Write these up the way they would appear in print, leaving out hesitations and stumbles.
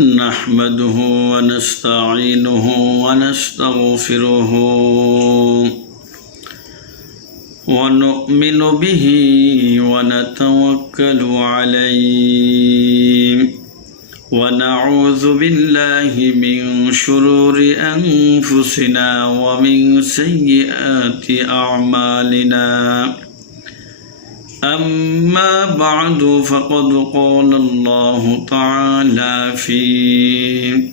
نحمده ونستعينه ونستغفره ونؤمن به ونتوكل عليه ونعوذ بالله من شرور أنفسنا ومن سيئات أعمالنا أما بعد فقد قال الله تعالى في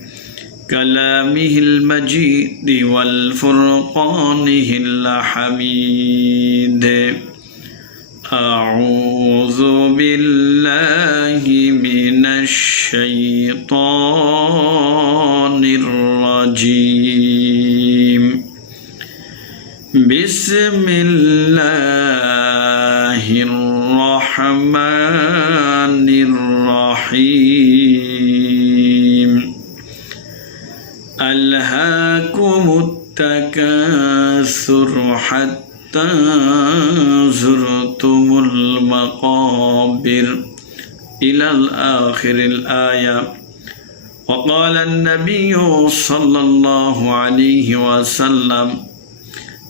كلامه المجيد والفرقانه الحميد أعوذ بالله من الشيطان الرجيم بسم الله الرحمن الرحيم ألهاكم التكاثر حتى زرتم المقابر إلى الآخر الآية. وقال النبي صلى الله عليه وسلم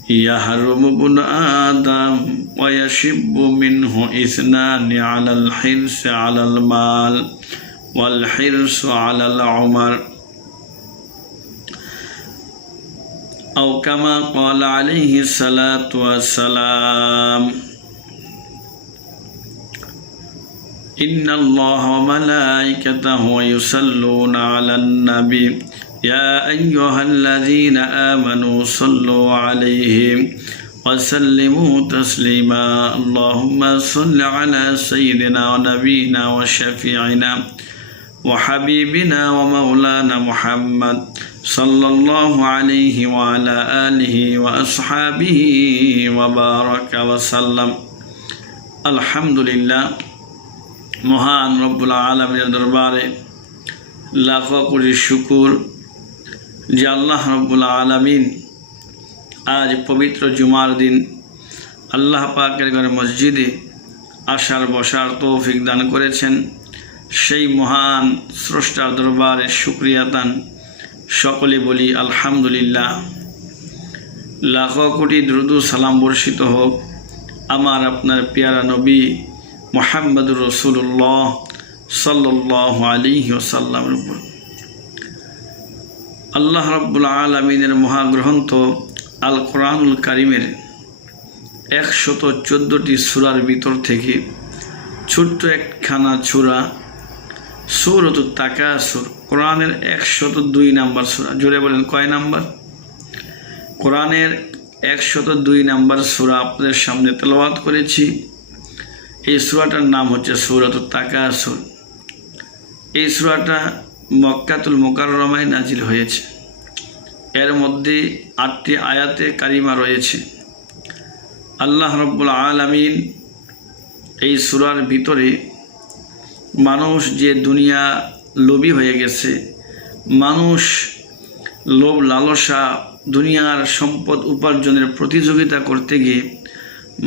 يحرم ابن آدم ويشب منه اثنان على الحرص على المال والحرص على العمر أو كما قال عليه الصلاة والسلام إن الله وملائكته يصلون على النبي يا أيها الذين آمنوا صلوا عليه وسلموا تسليما اللهم صل على سيدنا ونبينا وشفيعنا وحبيبنا ومولانا محمد صلى الله عليه وعلى آله وأصحابه وبارك وسلم الحمد لله মহান রব্বুল আলামিনের দরবারে লাখো কোটি শুকর যে আল্লাহ রব্বুল আলামিন আজ পবিত্র জুমার দিন আল্লাহ পাকের ঘরে মসজিদে আসার বসার তৌফিক দান করেছেন। সেই মহান স্রষ্টার দরবারে শুকরিয়া দান সকলে বলি আলহামদুলিল্লাহ। লাখো কোটি দুরূদ সালাম বর্ষিত হোক আমার আপনার পেয়ারা নবী মুহাম্মদুর রাসূলুল্লাহ সাল্লাল্লাহু আলাইহি ওয়াসাল্লামের উপর। আল্লাহ রাব্বুল আলামিনের মহাগ্রন্থ আল কোরআনুল কারীমের 114টি সূরার ভিতর থেকে ছোট্ট একখানা সূরা সূরাতুত তাকাসুর, কোরআনের 102 নম্বর সূরা। জোরে বলেন কয় নাম্বার? কোরআনের 102 নম্বর সূরা আপনাদের সামনে তেলাওয়াত করেছি। এই সূরাটার নাম হচ্ছে সূরাতুত তাকাসুর। এই সূরাটা মক্কাতুল মুকাররমায় নাজিল হয়েছে। এর মধ্যে 8টি আয়াতে কারিমা রয়েছে। আল্লাহ রাব্বুল আলামিন এই সূরার ভিতরে মানুষ যে দুনিয়া লোভী হয়ে গেছে, মানুষ লোভ লালসা দুনিয়ার সম্পদ উপার্জনের প্রতিযোগিতা করতে গিয়ে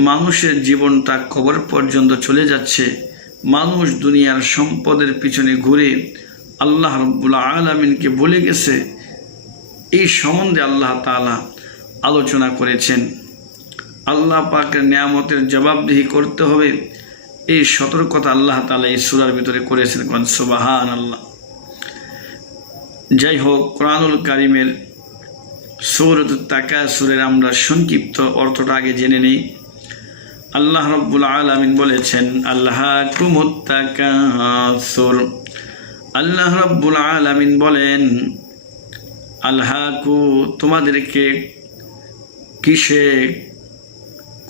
মানুষের জীবনটা কবর পর্যন্ত চলে যাচ্ছে। মানুষ দুনিয়ার সম্পদের পিছনে ঘুরে আল্লাহ রাব্বুল আলামিনকে ভুলে গেছে। এই সম্বন্ধে আল্লাহ তাআলা আলোচনা করেছেন। আল্লাহ পাকের নিয়ামতের জবাবদিহি করতে হবে, এই সতর্কতা আল্লাহ তাআলা এই সূরার ভিতরে করেছেন। সুবহানাল্লাহ। যাই হোক, কোরআনুল কারীমের সূরাতুত তাকাসুরের আমরা সংক্ষিপ্ত অর্থটা আগে জেনে নেই। আল্লাহ রাব্বুল আলামিন বলেছেন আলহাকুমুত তাকাসুর। আল্লাহ রাব্বুল আলামিন বলেন আলহাকু, তোমাদেরকে কিসে,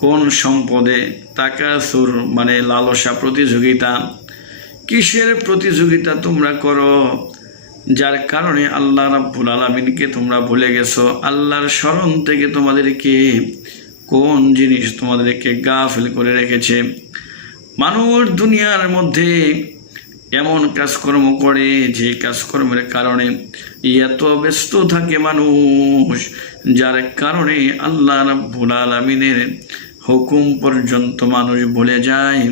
কোন সম্পদে, তাকাসুর মানে লালসা, প্রতিযোগিতা। কিসের প্রতিযোগিতা তোমরা করো যার কারণে আল্লাহ রাব্বুল আলামিনকে তোমরা ভুলে গেছো? আল্লাহর স্মরণ থেকে তোমাদেরকে কোন জিনিস তোমাদেরকে গাফিল করে রেখেছে? মানুষ দুনিয়ার মধ্যে এমন কাজকর্ম করে যে কাজকর্মের কারণে এত ব্যস্ত থাকে মানুষ, যার কারণে আল্লাহ রাব্বুল আলামিনের হুকুম পর্যন্ত মানুষ ভুলে যায়।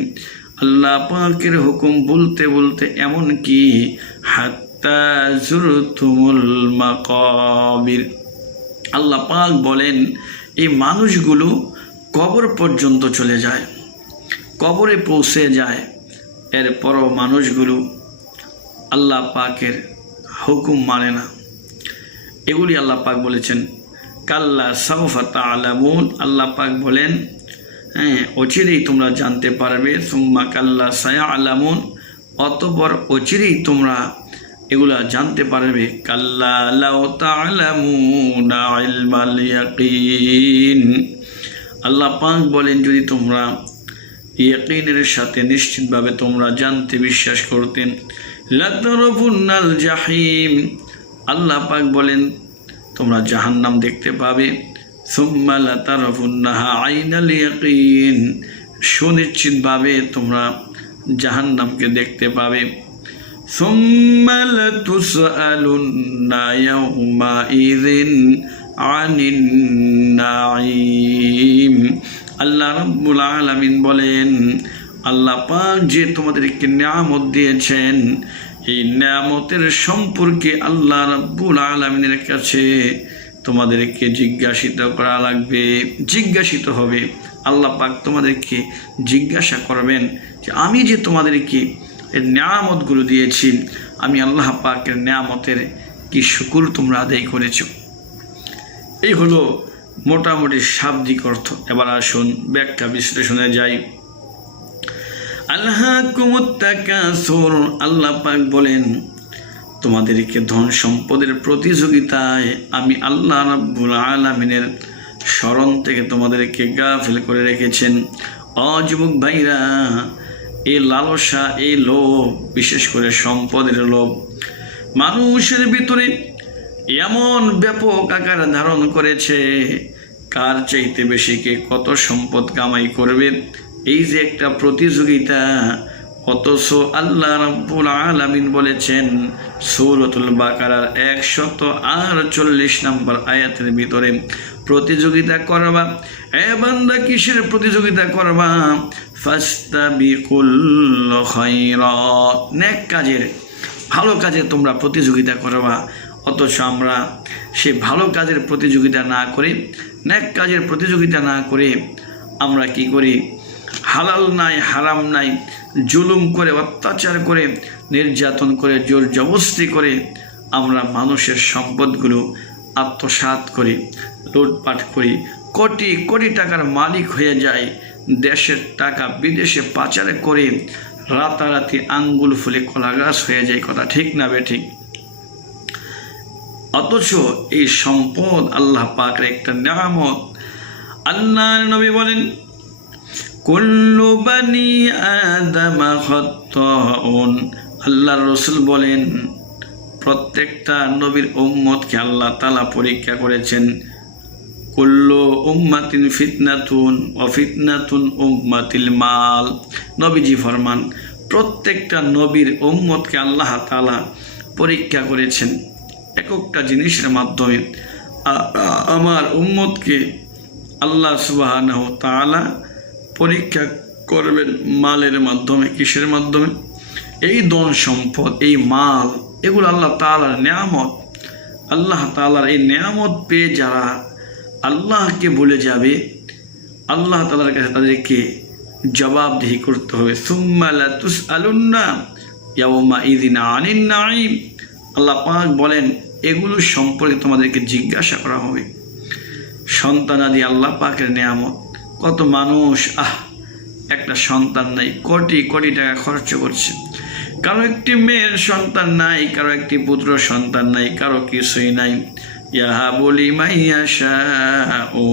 আল্লাহ পাকের হুকুম বলতে বলতে এমন কি হাত্তা হাত্তা যুরতুমুল মাকাবির। আল্লাহ পাক বলেন এই মানুষগুলো কবর পর্যন্ত চলে যায়, কবরে পৌঁছে যায়, এরপরও মানুষগুলো আল্লাহ পাকের হুকুম মানে না। এগুলি আল্লাহ পাক বলেছেন কাল্লা সাউফা তা'লামুন। আল্লাহ পাক বলেন অচিরেই তোমরা জানতে পারবে, সুম্মা কাল্লা সায়া'লামুন, অতঃপর অচিরেই তোমরা এগুলা জানতে পারবে। কাল্লা লাউ তা'লামুনা ইলমাল ইয়াকিন। আল্লাহ পাক বলেন যদি তোমরা ইয়াকিনের সাথে নিশ্চিতভাবে তোমরা জানতে বিশ্বাস করতেন, লাতারাবুন্নাল জাহিম। আল্লাহ পাক বলেন তোমরা জাহান্নাম দেখতে পাবে। সুম্মা লাতারাবুন্নাহা আইনাল ইয়াকিন, সুনিশ্চিতভাবে তোমরা জাহান্নামকে দেখতে পাবে। সুম্মা লাতুসআলুন্না ইয়াউমাইযিন আনিন নাঈম। আল্লাহ রাব্বুল আলামিন বলেন আল্লাহ পাক যে তোমাদেরকে নিয়ামত দিয়েছেন, এই নিয়ামতের সম্পর্কে আল্লাহ রাব্বুল আলামিনের কাছে তোমাদেরকে জিজ্ঞাসিত করা লাগবে, জিজ্ঞাসিত হবে। আল্লাহ পাক তোমাদেরকে জিজ্ঞাসা করবেন যে আমি যে তোমাদেরকে এর নিয়ামতগুলো দিয়েছি, আমি আল্লাহ পাকের নিয়ামতের কি শুকর তোমরা আদায় করেছো। এই হলো মোটামুটি শাব্দিক অর্থ। এবার আসুন ব্যাখ্যা বিশ্লেষণে যাই। আলহাকুমুত তাকাসুর, আল্লাহ পাক বলেন তোমাদেরকে ধন সম্পদের প্রতিযোগিতায় আমি আল্লাহ রাব্বুল আলামিনের স্মরণ থেকে তোমাদেরকে গাফিল করে রেখেছেন। যুবক ভাইরা, এই লালসা, এই লোভ, বিশেষ করে সম্পদের লোভ মানুষের ভিতরে এমন ব্যাপক আকার ধারণ করেছে, কার চাইতে বেশি কে কত সম্পদ কামাই করবে, এই যে একটা প্রতিযোগিতা। অথচ আল্লাহ রাব্বুল আলামিন বলেছেন সূরাতুল বাকারার 148 নম্বর আয়াতের ভিতরে, প্রতিযোগিতা করবা। বান্দা কিসের প্রতিযোগিতা করবা? ফাস্তাবিকুল খায়রাত, নেক কাজের, ভালো কাজে তোমরা প্রতিযোগিতা করবা। অথচ আমরা সে ভালো কাজের প্রতিযোগিতা না করে, নেক কাজের প্রতিযোগিতা না করে আমরা কি করি? হালাল নাই, হারাম নাই, জুলুম করে, অত্যাচার করে, নির্যাতন করে, জোর জবরদস্তি করে আমরা মানুষের সম্পদগুলো আত্মসাৎ করি, লুটপাট করি, কোটি কোটি টাকার মালিক হয়ে যায়, দেশের টাকা বিদেশে পাচার করে রাতারাতি আঙ্গুল ফুলে কলা গাছ হয়ে যায়। কথা ঠিক না বেঠিক? অথচ এই সম্পদ আল্লাহ পাকের একটা নিয়ামত। আল্লাহর নবী বলেন কুল্লু বানি আদম খাত্তাউন। আল্লাহর রাসূল বলেন প্রত্যেকটা নবীর উম্মতকে আল্লাহ তাআলা পরীক্ষা করেছেন। কুল্লু উম্মাতিন ফিতনাতুন ওয়া ফিতনাতুন উম্মাতিল মাল। নবীজি ফরমান প্রত্যেকটা নবীর উম্মতকে আল্লাহ তাআলা পরীক্ষা করেছেন একটা জিনিসের মাধ্যমে। আমার উম্মতকে আল্লাহ সুবহানাহু ওয়া তাআলা পরীক্ষা করবেন মালের মাধ্যমে। কিসের মাধ্যমে? এই ধন সম্পদ, এই মাল, এগুলো আল্লাহ তাআলার নিয়ামত। আল্লাহ তাআলার এই নিয়ামত পেয়ে যারা আল্লাহকে ভুলে যাবে, আল্লাহ তাআলার কাছে তাদেরকে জবাবদিহি করতে হবে। সুম্মা লাতুসআলুন্না ইয়াওমাইযিন আনিন নাঈম। আল্লাহ পাক বলেন এগুলো সম্পর্কে তোমাদেরকে জিজ্ঞাসা করা হবে। সন্তানাদি আল্লাহ পাকের নিয়ামত। কত মানুষ একটা সন্তান নাই, কোটি কোটি টাকা খরচ করছে। কারো একটি মেয়ের সন্তান নাই, কারো একটি পুত্র সন্তান নাই, কারো কিছুই নাই। ইয়াহাবু লিমান ইয়াশাউ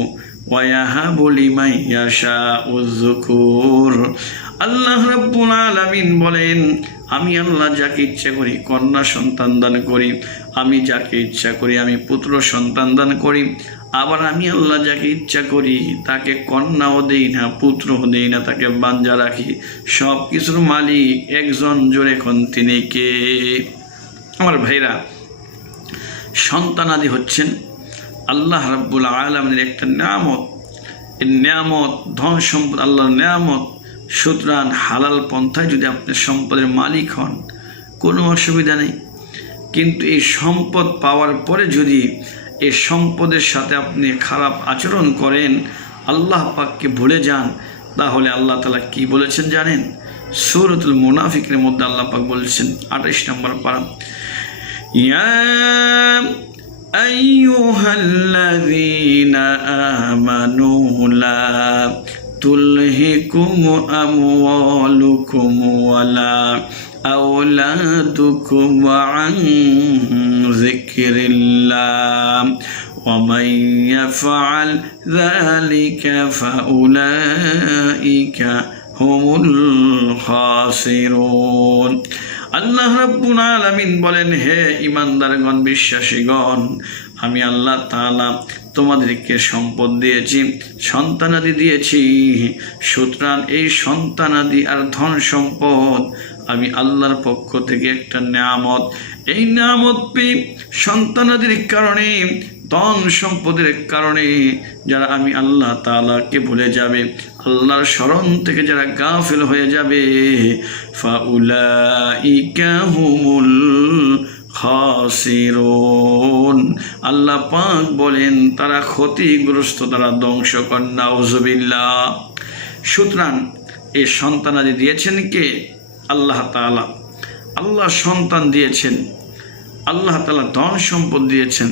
ওয়া ইয়াহাবু লিমান ইয়াশাউ যুকুর। আল্লাহ রাব্বুল আলামিন বলেন আমি আল্লাহ যাকে ইচ্ছা করি কন্যা সন্তান দান করি, আমি যাকে ইচ্ছা করি আমি পুত্র সন্তান দান করি। আবার আমি আল্লাহ যাকে ইচ্ছা করি তাকে কন্যাও দেই না, পুত্রও দেই না, তাকে বাঞ্জা রাখি। সব কিছুর মালিক একজন, জোরে কোন তিনি কে? আমার ভাইরা, সন্তানাদি হচ্ছেন আল্লাহ রাব্বুল আলামিনের একটা নিয়ামত। এই নিয়ামত, ধন সম্পদ আল্লাহর নিয়ামত। সুতরাং হালাল পন্থায় যদি আপনি সম্পদের মালিক হন কোনো অসুবিধা নেই। কিন্তু এই সম্পদ পাওয়ার পরে যদি এই সম্পদের সাথে আপনি খারাপ আচরণ করেন, আল্লাহ পাককে ভুলে যান, তাহলে আল্লাহ তাআলা কি বলেছেন জানেন? সূরাতুল মুনাফিকের মধ্যে আল্লাহ পাক বলেছেন 28 নম্বর পারা, ইয়া আইয়ুহাল্লাযীনা আমানু লা তুলহিকুম আমওয়ালুকুম ওয়ালা আওলাদুকুম আন যিকরিল্লাহ ওয়া মান ইয়াফআল যালিকা ফাউলাইকা হুমুল খাসিরুন। আল্লাহ রাব্বুল আলামিন বলেন, হে ঈমানদারগণ, বিশ্বাসীগণ, আমি আল্লাহ তাআলা তোমাদেরকে সম্পদ দিয়েছি, সন্তানাদি দিয়েছি। সুতরাং এই সন্তানাদি আর ধন সম্পদ আমি আল্লাহর পক্ষ থেকে একটা নিয়ামত। এই নিয়ামত পেয়ে সন্তানাদির কারণে, ধন সম্পদের কারণে যারা আমি আল্লাহ তাআলাকে ভুলে যাবে, আল্লাহর স্মরণ থেকে যারা গাফিল হয়ে যাবে, ফাউলাইকা হুমুল খাসিরুন। আল্লাহ পাক বলেন তারা ক্ষতিগ্রস্ত, তারা ধ্বংসকর, নাউজুবিল্লাহ। সুতরাং এই সন্তানাদি দিয়েছেন কে? আল্লাহ তাআলা। আল্লাহ সন্তান দিয়েছেন, আল্লাহ তাআলা ধন সম্পদ দিয়েছেন।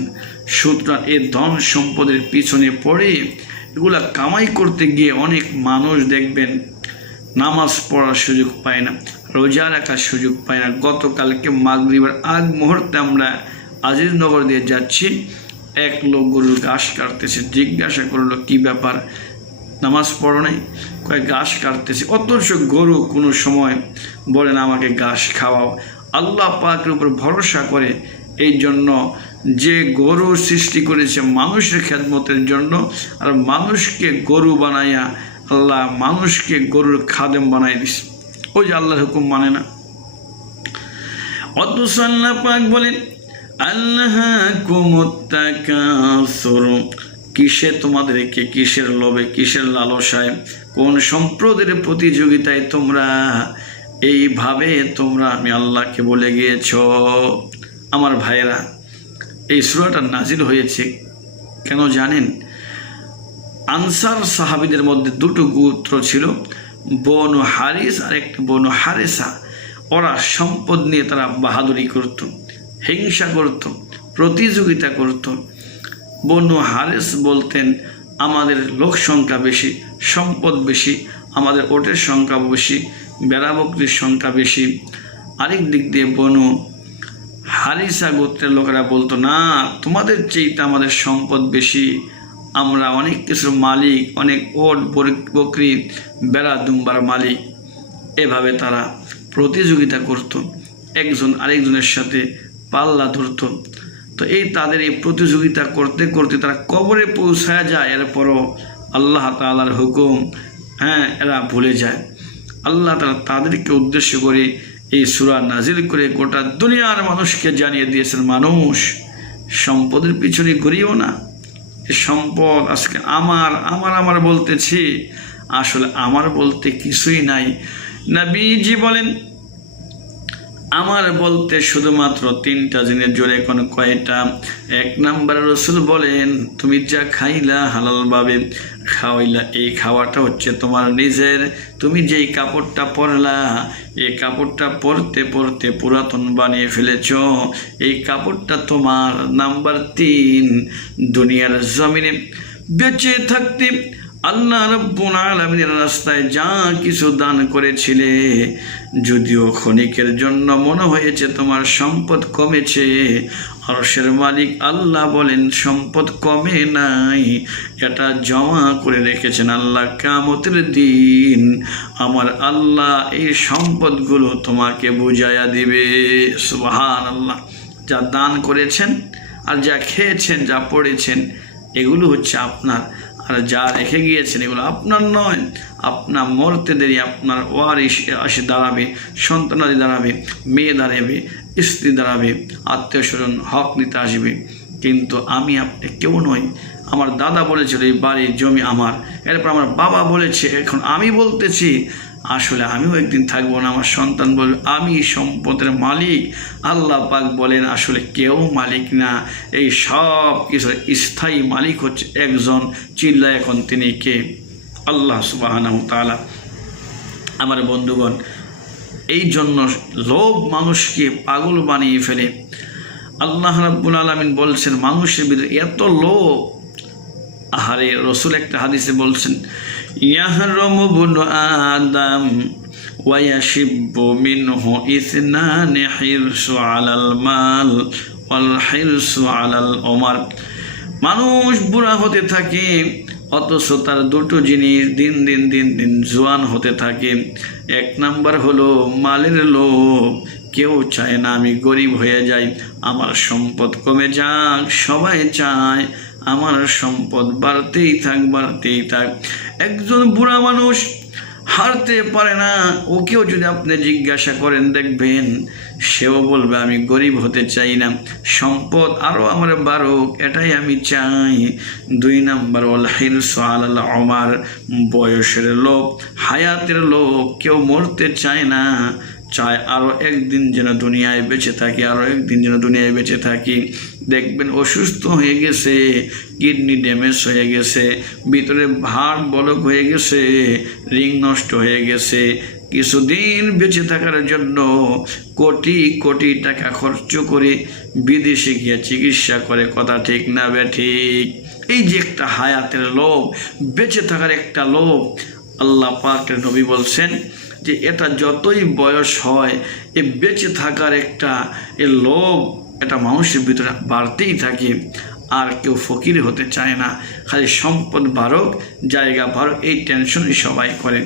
সুতরাং এই ধন সম্পদের পিছনে পড়ে এগুলা কামাই করতে গিয়ে অনেক মানুষ দেখবেন নামাজ পড়ার সুযোগ পায় না, রোজা রাখার সুযোগ পায় না। গতকালকে মাগরিবের আগ মুহূর্তে আমরা আজিজনগর দিয়ে যাচ্ছি, এক লোক গরুর ঘাস কাটতেছে। জিজ্ঞাসা করলো, কি ব্যাপার, নামাজ পড়ো নাই? কয়েক ঘাস কাটতেছে। অথচ গরু কোনো সময় বলে না আমাকে ঘাস খাওয়াও। আল্লাহ পাকের উপর ভরসা করে, এই জন্য যে গরু সৃষ্টি করেছে মানুষের খেদমতের জন্য, আর মানুষকে গরু বানাইয়া আল্লাহ মানুষকে গরুর খাদেম বানাই দিছে। ওই যে আল্লাহর হুকুম মানে না। অথচ আল্লাহ পাক বলেন, আল্লাহাকুমুত তাকাসুর, কিসে তোমাদেরকে, কিসের লোভে, কিসের লালসায়, কোন সম্পদের প্রতিযোগিতায় তোমরা এইভাবে তোমরা আমি আল্লাহকে বলে গিয়েছ। আমার ভাইয়েরা, এই সূরাটা নাজিল হয়েছে কেন জানেন? আনসার সাহাবীদের মধ্যে দুটো গোত্র ছিল, বনু হারিস আর একটা বনু হারেসা। ওরা সম্পদ নিয়ে তারা বাহাদুরি করত, হিংসা করত, প্রতিযোগিতা করত। বনু হারিস বলতেন আমাদের লোক সংখ্যা বেশি, সম্পদ বেশি, আমাদের ওটের সংখ্যা বেশি, বেড়া বকরির সংখ্যা বেশি। আরেক দিক দিয়ে বনু হারিসা গোত্রের লোকেরা বলতো, না, তোমাদের চেয়েতে আমাদের সম্পদ বেশি, আমরা অনেক কিছুর মালিক, অনেক ওট বকরি বেড়া দুম্বার মালিক। এভাবে তারা প্রতিযোগিতা করত, একজন আরেকজনের সাথে পাল্লা ধরত। তো এই তাদের এই প্রতিযোগিতা করতে করতে তারা কবরে পৌঁছায় যায়। এরপরও আল্লাহ তাআলার হুকুম এরা ভুলে যায়। আল্লাহ তাআলা তাদেরকে উদ্দেশ্য করে এই সূরা নাজিল করে গোটা দুনিয়ার মানুষকে জানিয়ে দিয়েছেন, মানুষ সম্পদের পিছনে ঘুরিও না। এই সম্পদ আজকে আমার আমার আমার বলতেছি, আসলে আমার বলতে কিছুই নাই। নবীজি বলেন, আমার বলতে শুধুমাত্র 3টা জিনিস। জোরে কোন কয়টা? 1 নাম্বার, রাসূল বলেন তুমি যা খাইলা হালালভাবে খাওয়াইলা, এই খাওয়াটা হচ্ছে তোমার নিজের। তুমি যেই কাপড়টা পরলা, এই কাপড়টা পরতে পরতে পুরাতন বানিয়ে ফেলেছ, এই কাপড়টা তোমার। নাম্বার 3, দুনিয়ার জমিনে বেঁচে থাকতে আল্লাহ রাব্বুল আলামিনের রাস্তায় যা কিছু দান করেছিলে, যদিও ক্ষণিকের জন্য মনে হয়েছে তোমার সম্পদ কমেছে, আরশের মালিক আল্লাহ বলেন সম্পদ কমে নাই, এটা জমা করে রেখেছেন আল্লাহ কিয়ামতের দিন। আমার আল্লাহ এই সম্পদগুলো তোমাকে বুঝাইয়া দিবে। সুবহানাল্লাহ। যা দান করেছেন আর যা খেয়েছেন, যা পড়েছেন, এগুলো হচ্ছে আপনার। আর যা রেখে গিয়েছেন এগুলো আপনার নয়। আপনার মরতে দেরি আপনার ওয়ারিশ আসে দাঁড়াবে, সন্তানাদি দাঁড়াবে, মেয়ে দাঁড়াবে, স্ত্রী দাঁড়াবে, আত্মীয় স্বজন হক নিতে আসবে। কিন্তু আমি আপনি কেউ নই। আমার দাদা বলেছিল এই বাড়ি জমি আমার, এরপর আমার বাবা বলেছে, এখন আমি বলতেছি আসলে আমিও একদিন থাকবো না। আমার সন্তান বলবে আমি সম্পদের মালিক। আল্লাহ পাক বলেন আসলে কেউ মালিক না, এই সব কিছুর স্থায়ী মালিক হচ্ছে একজন। চিল্লা এখন তিনি কে? আল্লাহ সুবহানাহু ওয়া তাআলা। আমার বন্ধুগণ, এই জন্য লোভ মানুষকে পাগল বানিয়ে ফেলে। আল্লাহ রাব্বুল আলামিন বলছেন মানুষের ভিতরে এত লোভ। আহারে, রসুল একটা হাদিসে বলছেন ইয়াহরামু ইবনু আদম ওয়া ইয়াশিব্বু মিনহু ইসনানি হিরসু আলাল মাল ওয়াল হিরসু আলাল উমর। মানুষ বুড়া হতে থাকে অথচ তার দুটো জিনিস দিন দিন দিন দিন জোয়ান হতে থাকে। এক নাম্বার হলো মালের লোভ। কেউ চায় না আমি গরিব হয়ে যাই, আমার সম্পদ কমে যাক। সবাই চায় আমার সম্পদ বাড়তেই থাক, বাড়তেই থাক। একজন বুড়া মানুষ হারতে পারে না, ওকেও যদি আপনি জিজ্ঞাসা করেন দেখবেন সেও বলবে আমি গরিব হতে চাই না, সম্পদ আরও আমার বাড়ুক, এটাই আমি চাই। 2 নাম্বার ওয়াল হিরসু আলাল উমর, বয়সের লোভ, হায়াতের লোভ। কেউ মরতে চায় না, চায় আরও একদিন যেন দুনিয়ায় বেঁচে থাকি, আরও একদিন যেন দুনিয়ায় বেঁচে থাকি। দেখবেন অসুস্থ হয়ে গেছে, কিডনি ড্যামেজ হয়ে গেছে, ভিতরে হাড় ব্লক হয়ে গেছে, রিং নষ্ট হয়ে গেছে। কিছুদিন বেঁচে থাকার জন্য কোটি কোটি টাকা খরচ করে বিদেশে গিয়ে চিকিৎসা করে। কথা ঠিক না ঠিক? এই যে একটা হায়াতের লোভ, বেঁচে থাকার একটা লোভ, আল্লাহ পাকের নবী বলছেন যে এটা যতই বয়স হয় এ বেঁচে থাকার একটা লোভ এটা মানুষের ভিতরে বাড়তেই থাকে। আর কেউ ফকির হতে চায় না, খালি সম্পদ বাড়ুক, জায়গা বাড়ুক, এই টেনশনই সবাই করে।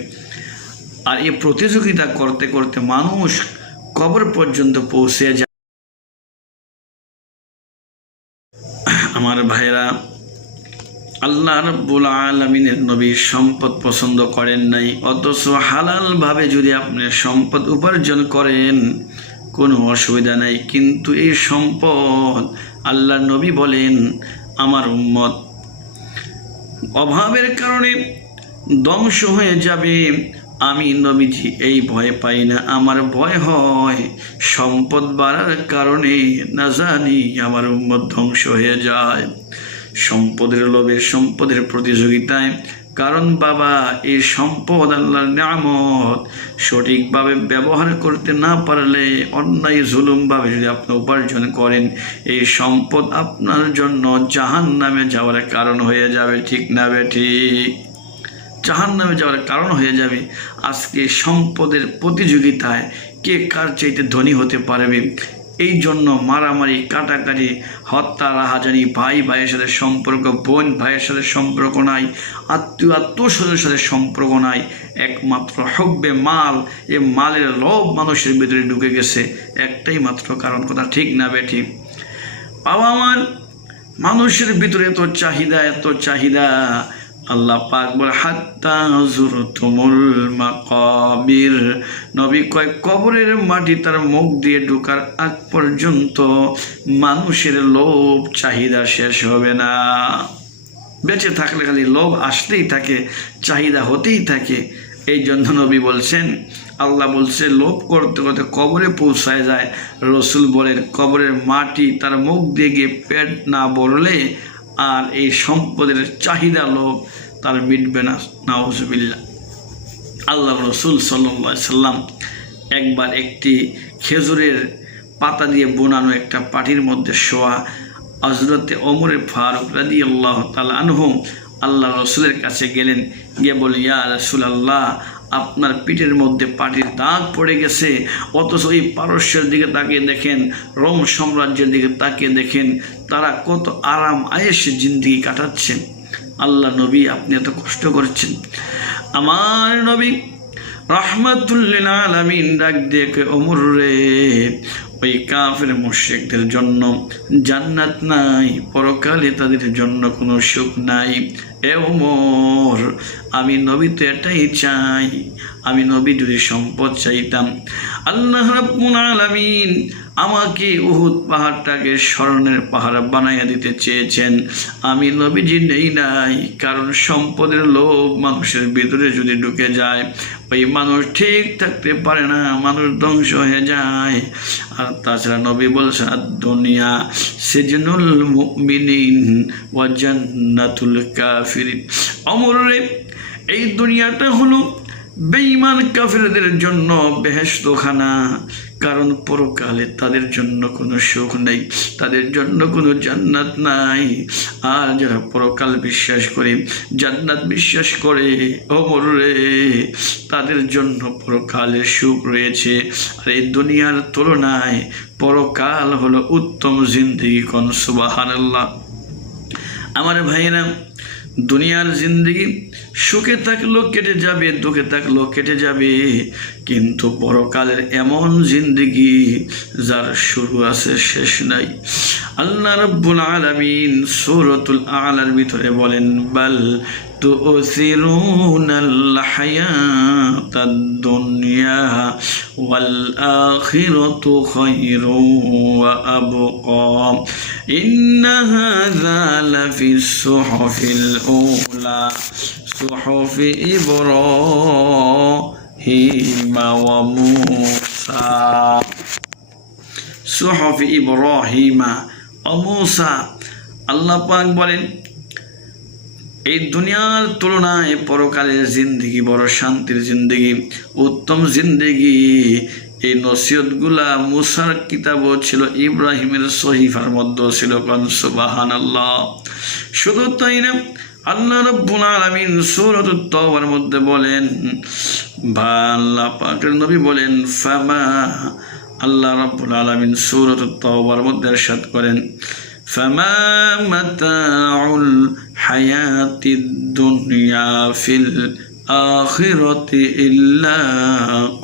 আর এই প্রতিযোগিতা করতে করতে মানুষ কবর পর্যন্ত পৌঁছে যায়। আমার ভাইরা, আল্লাহ রাব্বুল আলামিনের নবী সম্পদ পছন্দ করেন নাই, অথচ হালালভাবে যদি আপনি সম্পদ উপার্জন করেন কোনো অসুবিধা নাই। কিন্তু এই সম্পদ আল্লাহ নবী বলেন আমার উম্মত অভাবের কারণে ধ্বংস হয়ে যাবে। আমি নবীজি এই ভয় পাই না, আমার ভয় হয় সম্পদ বাড়ার কারণে না জানি আমার উম্মত ধ্বংস হয়ে যায় সম্পদের লোভে, সম্পদের প্রতিযোগিতায়। কারণ বাবা, এই সম্পদ আল্লাহর নিয়ামত, সঠিকভাবে ব্যবহার করতে না পারলে, অন্যায় জুলুমভাবে যদি আপনি উপার্জন করেন, এই সম্পদ আপনার জন্য জাহান্নামে যাওয়ার কারণ হয়ে যাবে। ঠিক না ঠিক? জাহান্নামে যাওয়ার কারণ হয়ে যাবে। আজকে সম্পদের প্রতিযোগিতায় কে কার চাইতে ধনী হতে পারবে, এই জন্য মারামারি, কাটাকাটি, হত্যা, রাহাজানি, ভাই ভাইয়ের সাথে সম্পর্ক, বোন ভাইয়ের সাথে সম্পর্ক নাই, আত্মীয় আত্মস্বজনের সাথে সম্পর্ক নাই। একমাত্র হব্বে মাল, এ মালের লোভ মানুষের ভিতরে ঢুকে গেছে। একটাই মাত্র কারণ। কথা ঠিক না বেঠিক? পাওয়া মাল, মানুষের ভিতরে এত চাহিদা, এত চাহিদা। আল্লাহ পাক বলে হাত্তা যুরতুমুল মাকাবির, নবী কয় কবরের মাটি তার মুখ দিয়ে ঢোকার আগ পর্যন্ত মানুষের লোভ চাহিদা শেষ হবে না। বেঁচে থাকলে খালি লোভ আসতেই থাকে, চাহিদা হতেই থাকে। এই জন্য নবী বলছেন, আল্লাহ বলছে লোভ করতে করতে কবরে পৌঁছায় যায়। রসুল বলেন কবরের মাটি তার মুখ দিয়ে গিয়ে পেট না ভরলে আর এই সম্পদের চাহিদা লোভ তার মিটবে না। নাউজুবিল্লাহ। আল্লাহ রসুল সাল্লাল্লাহু আলাইহি সাল্লাম একবার একটি খেজুরের পাতা দিয়ে বোনানো একটা পাটির মধ্যে শোয়া হযরতে ওমর ফারুক রাদিয়াল্লাহু তাআলা আনহু আল্লাহ রসুলের কাছে গেলেন, গিয়ে বলেন ইয়া রাসূলুল্লাহ, আপনার পিঠের মধ্যে পাটির দাগ পড়ে গেছে, অথচ এই পারস্যের দিকে তাকিয়ে দেখেন, রোম সাম্রাজ্যের দিকে তাকিয়ে দেখেন, তারা কত আরাম আয়েশে জিন্দেগি কাটাচ্ছেন। আল্লাহ নবী আপনি এত কষ্ট করছেন। আমার নবী রাহমাতুল লিল আলামিন ডাক দিয়ে ওমর রে, ওই কাফের মুশরিকদের জন্য জান্নাত নাই, পরকালে তাদের জন্য কোনো সুখ নাই। এ ওমর, আমি নবী তো এটাই চাই, আমি নবী যদি সম্পদ চাইতাম, আল্লাহ রাব্বুল আলামিন আমাকে উহুদ পাহাড়টাকে স্মরণের পাহাড় বানাইয়া দিতে চেয়েছেন, আমি নবীজি নেই নাই। কারণ সম্পদের লোভ মানুষের ভিতরে যদি ঢুকে যায়, ওই মানুষ ঠিক থাকতে পারে না, মানুষ ধ্বংস হয়ে যায়। আর তাছাড়া নবী বলছেন, দুনিয়া সিজনুল মুমিনিন ওয়া জান্নাতুল কাফিরিন। অমরে, এই দুনিয়াটা হলো বেঈমান কাফিরদের জন্য বেহেশতখানা। কারণ পরকালে তাদের জন্য কোনো সুখ নেই, তাদের জন্য কোনো জান্নাত নাই। আর যারা পরকাল বিশ্বাস করে, জান্নাত বিশ্বাস করে, ওমর রে, তাদের জন্য পরকালের সুখ রয়েছে। আর এই দুনিয়ার তুলনায় পরকাল হলো উত্তম জিন্দেগি। কোন সুবহানাল্লাহ। আমার ভাইয়েরা, দুনিয়ার জিন্দেগি সুখে থাকলেও কেটে যাবে, দুঃখে থাকলেও কেটে যাবে, কিন্তু পরকালের এমন জিন্দেগি যার শুরু আছে শেষ নাই। আল্লাহ রাব্বুল আলামিন সূরাতুল আলার ভিতরে বলেন, বাল তুসিরুনাল হায়াতাদ দুনিয়া ওয়াল আখিরাতু খায়রুন ওয়া আবকা ইন্না হাযা লাফিস সুহুফিল উলা সুহুফি ইব্রাহিম ওয়া মূসা। সুহুফি ইব্রাহিম ওয়া মূসা। আল্লাহ পাক বলেন, এই দুনিয়ার তুলনায় পরকালের জিন্দেগি বড় শান্তির জিন্দেগি, উত্তম জিন্দেগি। এই নসিহতগুলা মুসার কিতাবও ছিল, ইব্রাহিমের সহিফার মধ্যেও ছিল। কোন সুবহানাল্লাহ। শুধু তাই না, আল্লাহ রাব্বুল আলামিন সূরাতুত তাওবার মধ্যে বলেন, আল্লাহ পাকের নবী বলেন, ফামা, আল্লাহ রাব্বুল আলামিন সূরাতুত তাওবার মধ্যে ইরশাদ করেন, ফামা মাতাউল হায়াতিদ দুনিয়া ফিল আখিরাতি ইল্লা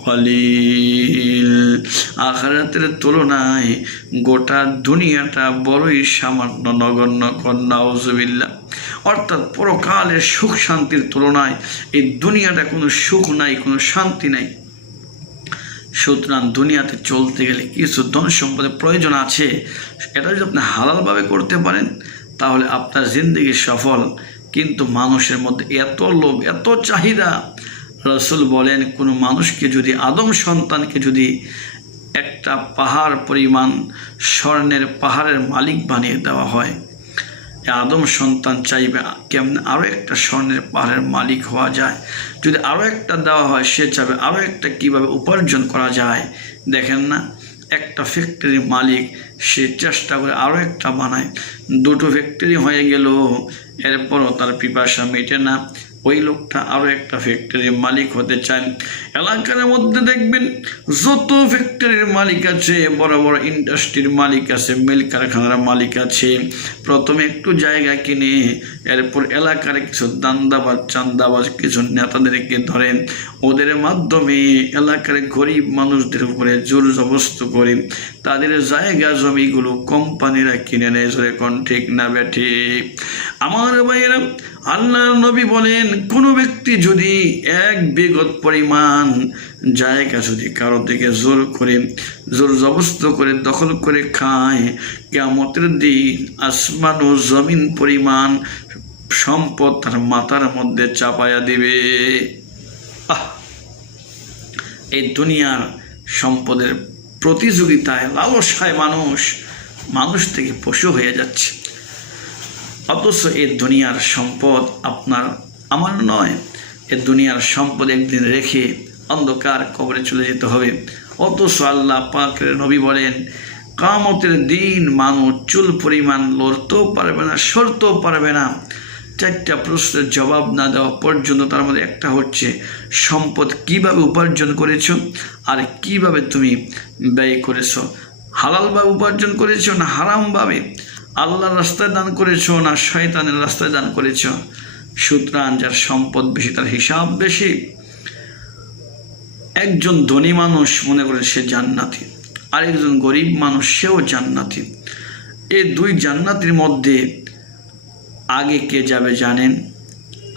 কলিল। আখিরাতের তুলনায় গোটা দুনিয়াটা বড়ই সামান্য, নগণ্য। নাউযুবিল্লাহ। অর্থাৎ পরকালের সুখ শান্তির তুলনায় এই দুনিয়াটা কোনো সুখ নাই, কোনো শান্তি নাই। সুতরাং দুনিয়াতে চলতে গেলে কিছু ধন সম্পদের প্রয়োজন আছে। এটা যদি আপনি হালালভাবে করতে পারেন তাহলে আপনার জিন্দেগি সফল। কিন্তু মানুষের মধ্যে এত লোভ, এত চাহিদা। রাসূল বলেন, কোনো মানুষকে যদি, আদম সন্তানকে যদি একটা পাহাড় পরিমাণ স্বর্ণের পাহাড়ের মালিক বানিয়ে দেওয়া হয়, আদম সন্তান চাইবে কেমন আরও একটা স্বর্ণের পাহাড়ের মালিক হওয়া যায়। যদি আরও একটা দেওয়া হয়, সে চাইবে আরও একটা কীভাবে উপার্জন করা যায়। দেখেন না, একটা ফ্যাক্টরির মালিক, সে চেষ্টা করে আরও একটা বানায়। দুটো ফ্যাক্টরি হয়ে গেল, এরপরও তার পিপাসা মেটে না, ওই লোকটা আরও একটা ফ্যাক্টরির মালিক হতে চান। এলাকার মধ্যে দেখবেন যত ফ্যাক্টরির মালিক আছে, বড় বড় ইন্ডাস্ট্রির মালিক আছে, মিল কারখানার মালিক আছে, প্রথমে একটু জায়গা কিনে এরপর এলাকার কিছু দান্দাবাজ, চান্দাবাজ কিছু নেতাদেরকে ধরেন, ওদের মাধ্যমে এলাকার গরিব মানুষদের উপরে জোর জবরদস্ত করে তাদের জায়গা জমিগুলো কোম্পানিরা কিনে নেয়। জোরে কোন ঠিক না বেঠে? আমার ভাইয়েরা, আল্লাহর নবী বলেন, কোনো ব্যক্তি যদি এক বিঘত পরিমাণ জায়গা যদি কারো থেকে জোর জবরদস্ত করে দখল করে খায়, কিয়ামতের দিন আসমান ও জমিন পরিমাণ সম্পদ তার মাথার মধ্যে চাপায়া দিবে। এই দুনিয়ার সম্পদের প্রতিযোগিতায়, লালসায় মানুষ থেকে পশু হয়ে যাচ্ছে। অথচ এই দুনিয়ার সম্পদ আপনার আমার নয়। এই দুনিয়ার সম্পদ একদিন রেখে অন্ধকার কবরে চলে যেতে হবে। অথচ আল্লাহ পাকের নবী বলেন, কিয়ামতের দিন মানুষ চুল পরিমাণ লড়তেও পারবে না, সরতেও পারবে না। চারটা প্রশ্নের জবাব না দেওয়া পর্যন্ত। তার মধ্যে একটা হচ্ছে, সম্পদ কিভাবে উপার্জন করেছো আর কিভাবে তুমি ব্যয় করেছো। হালালভাবে উপার্জন করেছো না হারামভাবে? আল্লাহর রাস্তায় দান করেছো না শয়তানের রাস্তায় দান করেছো? সুতরাং যার সম্পদ বেশি তার হিসাব বেশি। একজন ধনী মানুষ মনে করে সে জান্নাতি, আরেকজন গরিব মানুষ সেও জান্নাতি। এই দুই জান্নাতির মধ্যে আগে কে যাবে জানেন?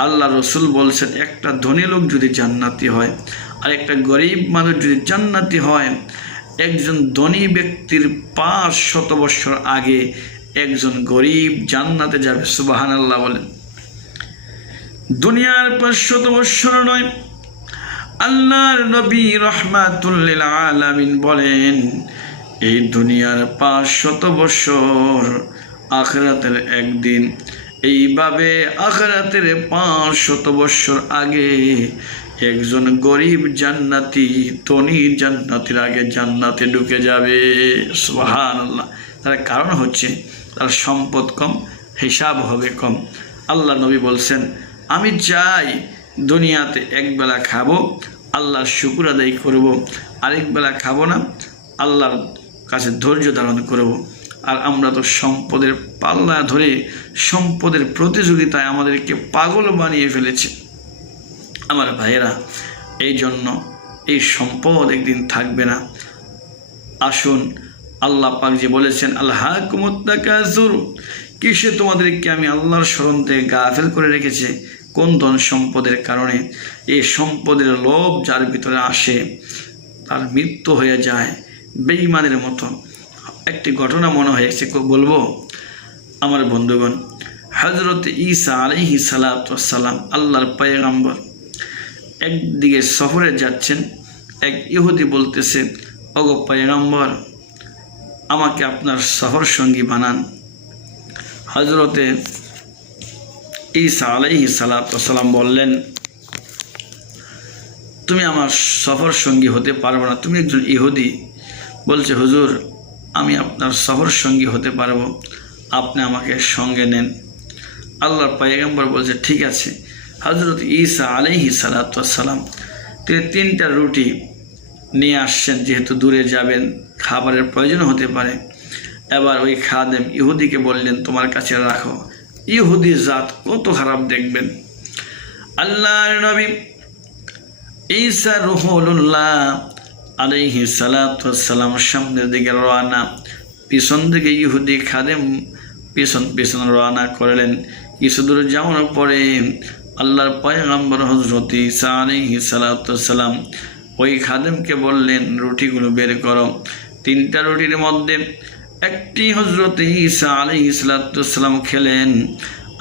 আল্লাহ রসুল বলছেন, একটা ধনী লোক যদি জান্নাতি হয় আর একটা গরিব মানুষ যদি জান্নাতি হয়, একজন ধনী ব্যক্তির 500 বছর আগে একজন গরিব জান্নাতে যাবে। সুবহানাল্লাহ বলেন। দুনিয়ার 500 বছর নয়, আল্লাহর নবী রাহমাতুল লিল আলামিন বলেন, এই দুনিয়ার 500 বছর, আখিরাতের একদিন। এইভাবে আখিরাতের 500 বছর আগে একজন গরিব জান্নাতি ধনী জান্নাতির আগে জান্নাতে ঢুকে যাবে। সুবহানাল্লাহ। তার কারণ হচ্ছে তার সম্পদ কম, হিসাব হবে কম। আল্লাহ নবী বলছেন, আমি চাই দুনিয়াতে একবেলা খাবো, আল্লাহর শুকর আদায় করব, আরেক বেলা খাবো না, আল্লাহর কাছে ধৈর্য ধারণ করব। আর আমরা তো সম্পদের পাল্লা ধরে সম্পদের প্রতিযোগিতায় আমাদেরকে পাগল বানিয়ে ফেলেছি। আমার ভাইয়েরা, এই জন্য এই সম্পদ একদিন থাকবে না। আসুন, আল্লাহ পাক যে বলেছেন, আলহাকুমুত তাকাসুর, কিসে তোমাদেরকে আমি আল্লাহর স্মরণ থেকে গাফেল করে রেখেছে? কোন ধন সম্পদের কারণে? এই সম্পদের লোভ যার ভিতরে আসে তার মৃত্যু হয়ে যায় বেঈমানের মতো। একটি ঘটনা মনে হয়েছে, বলবো আমার বন্ধুগণ। হযরত ঈসা আলাইহিস সালাতু ওয়াস সালাম, আল্লাহর পয়গম্বর, একদিকে সফরে যাচ্ছেন। এক ইহুদি বলতেছে, ওগো পয়গম্বর, আমাকে আপনার সফর সঙ্গী বানান। হযরতে ঈসা আলাইহিস সালাতু ওয়াস সালাম বললেন, তুমি আমার সফর সঙ্গী হতে পারবে না, তুমি একজন ইহুদি। বলছে, হুজুর, আমি আপনার সফর সঙ্গী হতে পারবো, আপনি আমাকে সঙ্গে নেন। আল্লাহর পয়গম্বর বলছে, ঠিক আছে। হযরত ঈসা আলাইহিস সালাতু ওয়াস সালাম তিনি 3টা রুটি নিয়ে আসছেন, যেহেতু দূরে যাবেন, খাবারের প্রয়োজন হতে পারে। এবার ওই খাদেম ইহুদিকে বললেন, তোমার কাছে রাখো। ইহুদি জাত কত খারাপ দেখবেন। আল্লাহর নবী ঈসা রুহুল্লাহ আলাইহিস সালাতু ওয়াস সালাম সামনের দিকে রওনা, পিছন দিকে ইহুদি খাদেম পিছন পিছন রওনা করলেন। কিছু দূর যাওয়ার পরে আল্লাহর পয়গম্বর হযরত ঈসা আলাইহিস সালাতু ওয়াস সালাম ওই খাদেমকে বললেন, রুটিগুলো বের করো। 3টা রুটির মধ্যে একটি হযরত ঈসা আলাইহিস সালাতু ওয়াস সালাম খেলেন,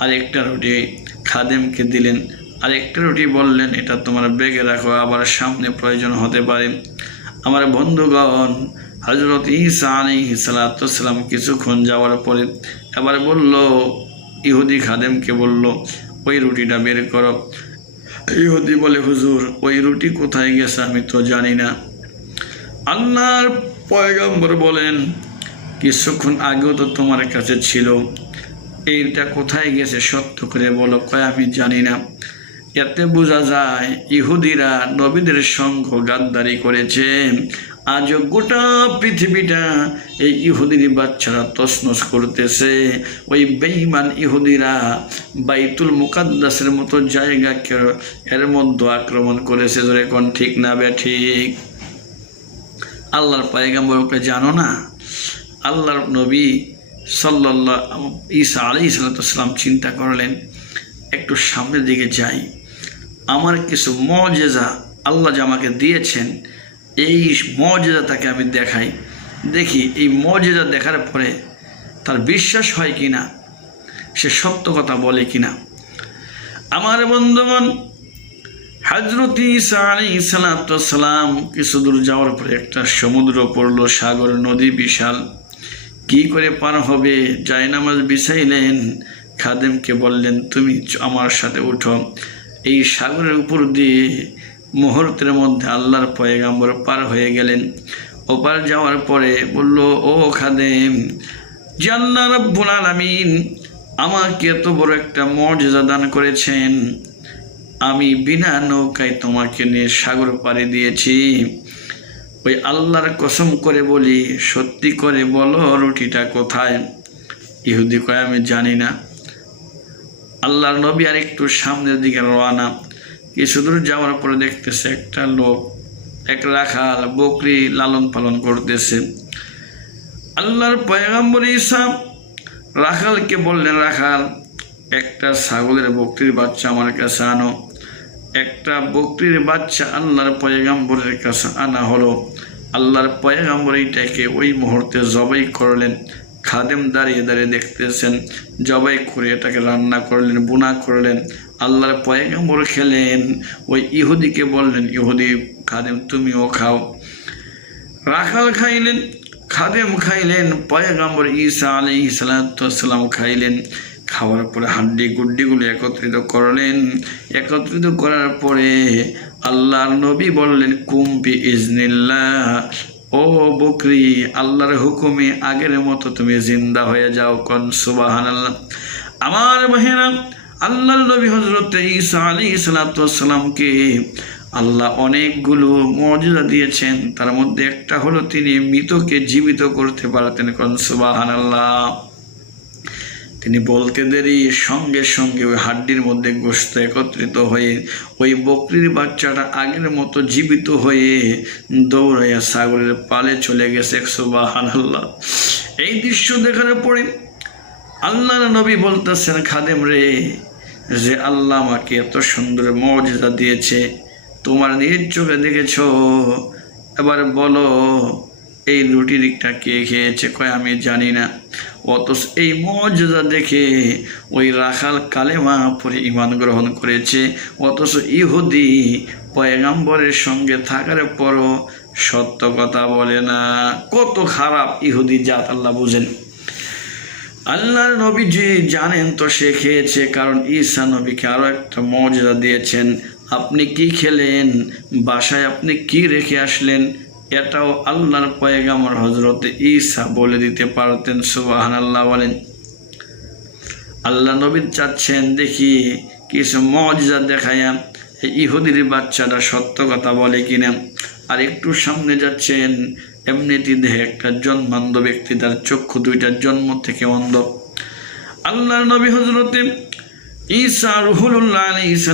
আরেকটা রুটি খাদেমকে দিলেন, আরেকটা রুটি বললেন, এটা তোমার ব্যাগে রাখো, আবার সামনে প্রয়োজন হতে পারে। আমার বন্ধুগণ, হযরত ঈসা আলাইহিস সালাতু ওয়াস সালাম কিছুক্ষণ যাওয়ার পরে এবার বলল, ইহুদি খাদেমকে বলল, ওই রুটিটা বের করো। ইহুদি বলে, হুজুর, ওই রুটি কোথায় গেছে আমি তো জানি না। আল্লাহর পয়গম্বর বলেন, কিছুক্ষণ আগেও তো তোমার কাছে ছিল, এইটা কোথায় গেছে সত্য করে বলো। কয়, আমি জানি না। এতে বোঝা যায় ইহুদিরা নবীদের সঙ্গ গাদ্দারি করেছে। আজও গোটা পৃথিবীটা এই ইহুদির বাচ্চারা তছনছ করতেছে। ওই বেঈমান ইহুদিরা বাইতুল মুকাদ্দাসের মতো জায়গাকে এর মধ্যে আক্রমণ করেছে। ধরে কোন ঠিক না ঠিক? আল্লাহর পয়গম্বরকে জানো না? আল্লাহর নবী সাল্লাল্লাহু ঈসা আলাইহিস সালাম চিন্তা করলেন, একটু সামনের দিকে যাই, আমার কিছু মুজিজা আল্লাহ যে আমাকে দিয়েছেন, এই মুজিজা তাকে আমি দেখাই, দেখি এই মুজিজা দেখার পরে তার বিশ্বাস হয় কিনা, সে সত্য কথা বলে কিনা। আমার বন্ধুগণ, হযরত ঈসা আলাইহিস সালাম কিছু দূর যাওয়ার পরে একটা সমুদ্র পড়লো, সাগর, নদী বিশাল। কি করে পার হবে? জায়নামাজ বিছাইলেন, খাদেমকে বললেন, তুমি আমার সাথে উঠো। এই সাগরের উপর দিয়ে মুহূর্তের মধ্যে আল্লাহর পয়গম্বর পার হয়ে গেলেন। ওপার যাওয়ার পরে বলল, ও খাদেম, যে আল্লাহ রাব্বুল আলামিন আমাকে এত বড় একটা মুজিজা দান করেছেন, আমি বিনা নৌকায় তোমাকে নিয়ে সাগর পাড়ি দিয়েছি। ওই আল্লাহর কসম করে বলি, সত্যি করে বলো রুটিটা কোথায়? ইহুদি কয়, আমি জানি না। আল্লাহর নবী আর একটু সামনের দিকে রওনা। কিছু দূর যাওয়ার পরে দেখতেছে একটা লোক, এক রাখাল বকরি লালন পালন করতেছে। আল্লাহর পয়গম্বর ঈসা রাখালকে বললেন, রাখাল, একটা ছাগলের বকরির বাচ্চা আমার কাছে আনো। একটা বকরির বাচ্চা আল্লাহর পয়গম্বরের কাছে আনা হলো। আল্লাহর পয়গম্বর এইটাকে ওই মুহূর্তে জবাই করলেন। খাদেম দাঁড়িয়ে দাঁড়িয়ে দেখতেছেন, জবাই করে এটাকে রান্না করলেন, বুনা করলেন। আল্লাহর পয়গম্বর খেলেন। ওই ইহুদিকে বললেন, ইহুদি খাদেম তুমিও খাও। রাখাল খাইলেন, খাদেম খাইলেন, পয়গম্বর ঈসা আলাইহিস সালাম খাইলেন। খাওয়ার পরে হাড্ডি গুড্ডিগুলো একত্রিত করলেন। একত্রিত করার পরে আল্লাহর নবী বললেন, কুম্পি ইজনিল্লাহ, ও বকরি, আল্লাহর হুকুমে আগের মতো তুমি জিন্দা হয়ে যাও। কোন সুবহানাল্লাহ। আমার ভাইরা, আল্লাহর নবী হযরত ঈসা আলাইহিস সালামকে আল্লাহ অনেকগুলো মুজিজা দিয়েছেন। তার মধ্যে একটা হলো তিনি মৃতকে জীবিত করতে পারতেন। কোন সুবহানাল্লাহ। তিনি বলতে দেরি সঙ্গে সঙ্গে ওই হাড্ডির মধ্যে গোশত একত্রিত হয়ে ওই বকরির বাচ্চাটা আগের মতো জীবিত হয়ে দৌড়াইয়া ছাগলের পালে চলে গেছে। সুবহানাল্লাহ। এই দৃশ্য দেখার পরে আল্লাহর নবী বলতেছেন, খাদেম রে, যে আল্লাহ আমাকে এত সুন্দর মুজিজা দিয়েছে, তোমার নিজের চোখে দেখেছ, এবার বলো এই রুটিটা কে খেয়েছে? কয় আমি জানি না। অথচ এই মুজিজা দেখে ওই রাখাল কালেমা পড়ে ঈমান গ্রহণ করেছে। অথচ ইহুদি পয়গম্বরের সঙ্গে থাকার পরও সত্য কথা বলে না। কত খারাপ ইহুদি জাত আল্লাহ বুঝেন। আল্লাহর নবীজি জানেন তো সে খেয়েছে, কারণ ঈসা নবীকে আরও একটা মুজিজা দিয়েছেন। আপনি কি খেলেন, বাসায় আপনি কি রেখে আসলেন, এটাও আল্লাহর পয়গম্বর হযরত ঈসা বলে দিতে পারতেন। সুবহানাল্লাহ বলেন। আল্লাহ নবী চাচ্ছেন দেখি কিছু মুজিজা দেখায়া ইহুদির বাচ্চাটা সত্য কথা বলে কিনা। আর একটু সামনে যাচ্ছেন, এমনিতে দেখে একটা জন্মান্ধ ব্যক্তি, তার চক্ষু দুইটার জন্ম থেকে অন্ধ। আল্লাহর নবী হযরত ঈসা রুহুল্লাহ আলাইহিস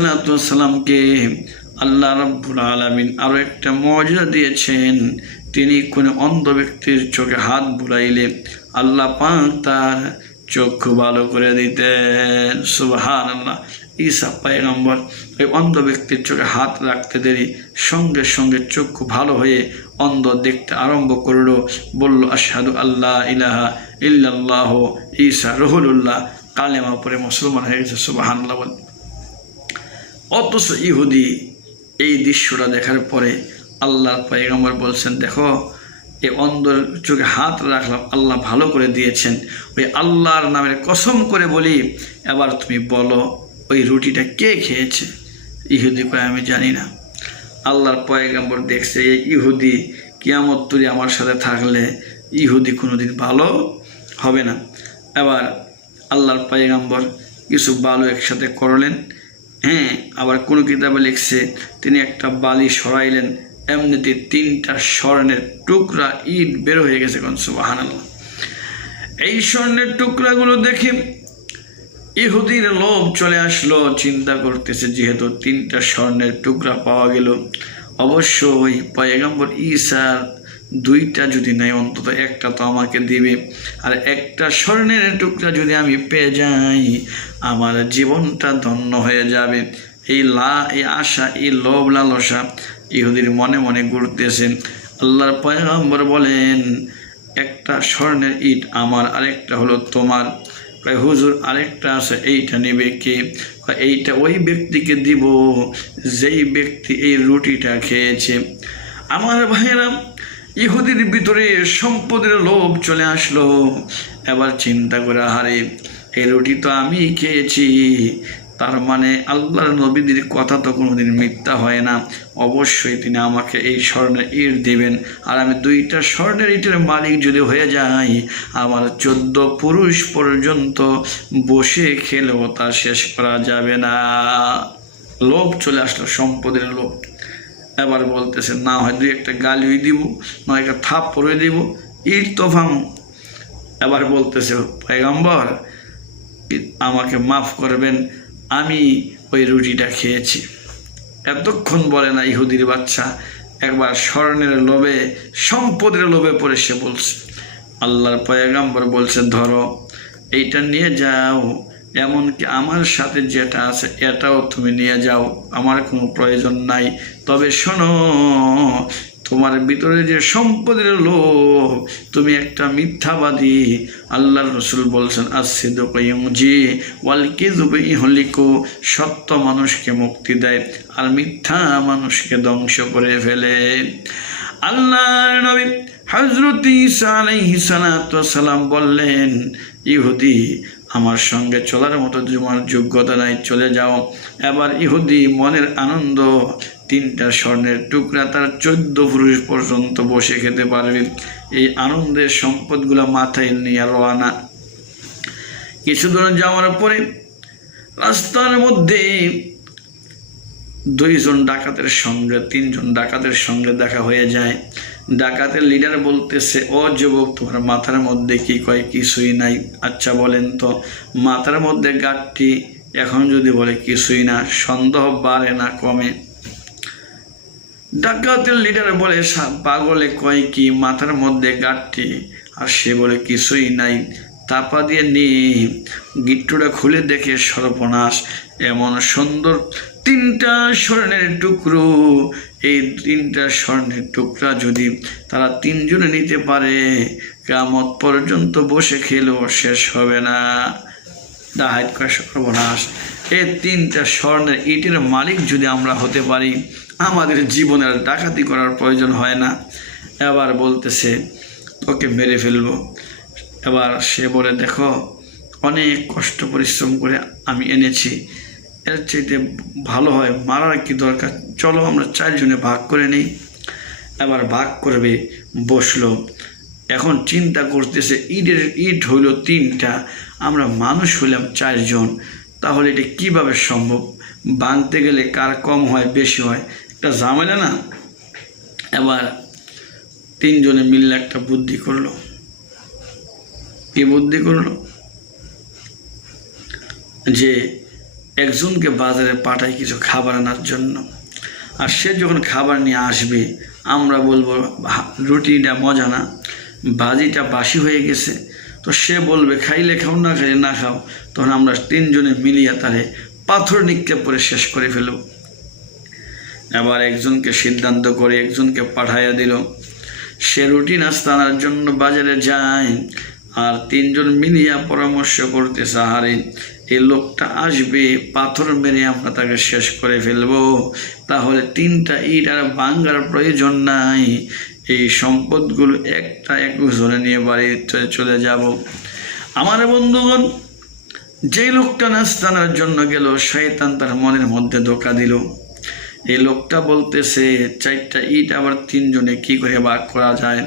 সালামকে আল্লাহ রাব্বুল আলামিন আরও একটা মুজিজা দিয়েছেন। তিনি কোনো অন্ধ ব্যক্তির চোখে হাত বুলাইলে আল্লাহ পাক তার চক্ষু ভালো করে দিতেন। সুবহানাল্লাহ। ঈসা পয়গম্বর ওই অন্ধ ব্যক্তির চোখে হাত রাখতে দেরি সঙ্গে সঙ্গে চক্ষু ভালো হয়ে অন্ধ দেখতে আরম্ভ করল। বলল, আশহাদু আল্লাহ ইলাহা ইল্লাল্লাহ। ঈসা রুহুল্লাহ কালেমা পড়ে মুসলমান হয়ে গেছে। সুবহানাল্লাহ। অথচ ইহুদি এই দৃশ্যটা দেখার পরে আল্লাহর পয়গম্বর বলছেন, দেখো এই অন্ধর চোখে হাত রাখলাম, আল্লাহ ভালো করে দিয়েছেন। ওই আল্লাহর নামের কসম করে বলি, এবার তুমি বলো ওই রুটিটা কে খেয়েছে? ইহুদি কয় আমি জানি না। আল্লাহর পয়গম্বর দেখছে এই ইহুদি কিয়ামত তুরি আমার সাথে থাকলে ইহুদি কোনোদিন ভালো হবে না। এবার আল্লাহর পয়গম্বর কিছু বালু একসাথে করলেন। হ্যাঁ, আবার কোনো কিতাবে লিখছে তিনি একটা বালি সরাইলেন, এমনিতে 3টা স্বর্ণের টুকরা ইট বের হয়ে গেছে। কোন সুবহানাল্লাহ। এই স্বর্ণের টুকরাগুলো দেখে ইহুদির লোভ চলে আসলো। চিন্তা করতেছে, যেহেতু 3টা স্বর্ণের টুকরা পাওয়া গেল, অবশ্যই পয়গম্বর ঈসার 2টা যদি নাই অন্তত একটা তো আমাকে দিবে। আর একটা স্বর্ণের টুকরা যদি আমি পেয়ে যাই, আমার জীবনটা ধন্য হয়ে যাবে। এই আশা, এই লোভ লালসা ইহুদির মনে মনে ঘুরতেছেন। আল্লাহর পয়গম্বর বলেন, একটা স্বর্ণের ইট আমার, আরেকটা হলো তোমার। কয় হুজুর আরেকটা আছে, এইটা নেবে কে? এইটা ওই ব্যক্তিকে দিব যেই ব্যক্তি এই রুটিটা খেয়েছে। আমার ভাইয়েরা, ইহুদির ভিতরে সম্পদের লোভ চলে আসলো। এবার চিন্তা করে, হারে এই রুটি তো আমি খেয়েছি, তার মানে আল্লাহর নবীদের কথা তো কোনোদিন মিথ্যা হয় না। অবশ্যই তিনি আমাকে এই স্বর্ণের ইট দেবেন। আর আমি 2টা স্বর্ণের ইটের মালিক যদি হয়ে যাই, আমার 14 পুরুষ পর্যন্ত বসে খেলেও তা শেষ করা যাবে না। লোভ চলে আসলো, সম্পদের লোভ। এবার বলতেছে, না হয় 2-একটা গালিও দিব, না একটা থাপ্পড় দিব, ইট তো ভাঙো। এবার বলতেছে, পয়গম্বর আমাকে মাফ করবেন, আমি ওই রুটিটা খেয়েছি। এতক্ষণ বলে না ইহুদির বাচ্চা, একবার স্বর্ণের লোভে, সম্পদের লোভে পড়ে সে বলছে। আল্লাহর পয়গম্বর বলছে, ধরো এইটা নিয়ে যাও, এমনকি আমার সাথে যেটা আছে এটাও তুমি নিয়ে যাও, আমার কোনো প্রয়োজন নাই। তবে শোনো, তোমার ভিতরে যে সম্পদের লোভ, তুমি একটা মিথ্যাবাদী। আল্লাহর রাসূল বলছেন, as-sidqu yunji ওয়াল কিযবু ইহলিকু, সত্য মানুষকে মুক্তি দেয় আর মিথ্যা মানুষকে ধ্বংস করে ফেলে। আল্লাহর নবী হযরত ঈসা আলাইহিস সালাম বললেন, ইহুদি আমার সঙ্গে চলার মতো তোমার যোগ্যতা নাই, চলে যাও। এবার ইহুদি মনের আনন্দ, 3টা স্বর্ণের টুকরা তার 14 পুরুষ পর্যন্ত বসে খেতে পারবে। এই আনন্দের সম্পদগুলো মাথায় নিয়ে রওনা। কিছু দূর যাওয়ার পরে রাস্তার মধ্যে 2 জন ডাকাতের সঙ্গে 3 জন ডাকাতের সঙ্গে দেখা হয়ে যায়। ডাকাতের লিডার বলতেছে, ও যুবক, তোমার মাথার মধ্যে কি কয়? কিছুই নাই। আচ্ছা বলেন তো, মাথার মধ্যে গাঁটটি এখন যদি বলে কিছুই না, সন্দেহ বাড়ে না কমে? ডাকাতের লিডার বলে, পাগলে কয় কি, মাথার মধ্যে গাঁটটি? আর সে বলে কিছুই নাই। তাপা দিয়ে নিয়ে গিট্টুটা খুলে দেখে সর্বনাশ, এমন সুন্দর 3টা স্বর্ণের টুকরো। এই 3টা স্বর্ণের টুকরা যদি তারা 3 জনে নিতে পারে, কিয়ামত পর্যন্ত বসে খেলেও শেষ হবে না। ডাহাত কয় সর্বনাশ, এই 3টা স্বর্ণের ইটের মালিক যদি আমরা হতে পারি, আমাদের জীবনের ডাকাতি করার প্রয়োজন হয় না। এবার বলতেছে, ওকে মেরে ফেলবো। এবার সে বলে, দেখো, অনেক কষ্ট পরিশ্রম করে আমি এনেছি, এর চাইতে ভালো হয় মারার কি দরকার, চলো আমরা 4 জনে ভাগ করে নিই। এবার ভাগ করবে, বসলো। এখন চিন্তা করতেছে, ইট হইল 3টা, আমরা মানুষ হইলাম 4 জন, তাহলে এটা কিভাবে সম্ভব? ভাঙতে গেলে কার কম হয় বেশি হয়, একটা ঝামেলা না? এবার 3 জনে মিললে একটা বুদ্ধি করলো। কি বুদ্ধি করলো? যে একজনকে বাজারে পাঠায় কিছু খাবার আনার জন্য, আর সে যখন খাবার নিয়ে আসবে, আমরা বলবো রুটিটা মজা না, ভাজিটা বাসি হয়ে গেছে। তো সে বলবে খাইলে খাও, না খাইলে না খাও। তখন আমরা 3 জনে মিলিয়ে তারে পাথর নিক্ষেপ করে শেষ করে ফেলব। এবার একজনকে সিদ্ধান্ত করে একজনকে পাঠাইয়া দিল। সে রুটি নাস্তা আনার জন্য বাজারে যায়, আর 3 জন মিলিয়া পরামর্শ করতেছে, আরে এই লোকটা আসবে, পাথর মেরে আমরা তাকে শেষ করে ফেলবো, তাহলে 3টা ইট আর ভাঙ্গার প্রয়োজন নাই, এই সম্পদগুলো একটা একজনে নিয়ে বাড়িতে চলে যাব। আমার বন্ধুগণ, যে লোকটা নাস্তা আনার জন্য গেল, শয়তান তার মনের মধ্যে ধোঁকা দিল। এই লোকটা বলতেছে, 4টা ইট আবার 3 জনে কি করে ভাগ করা যায়?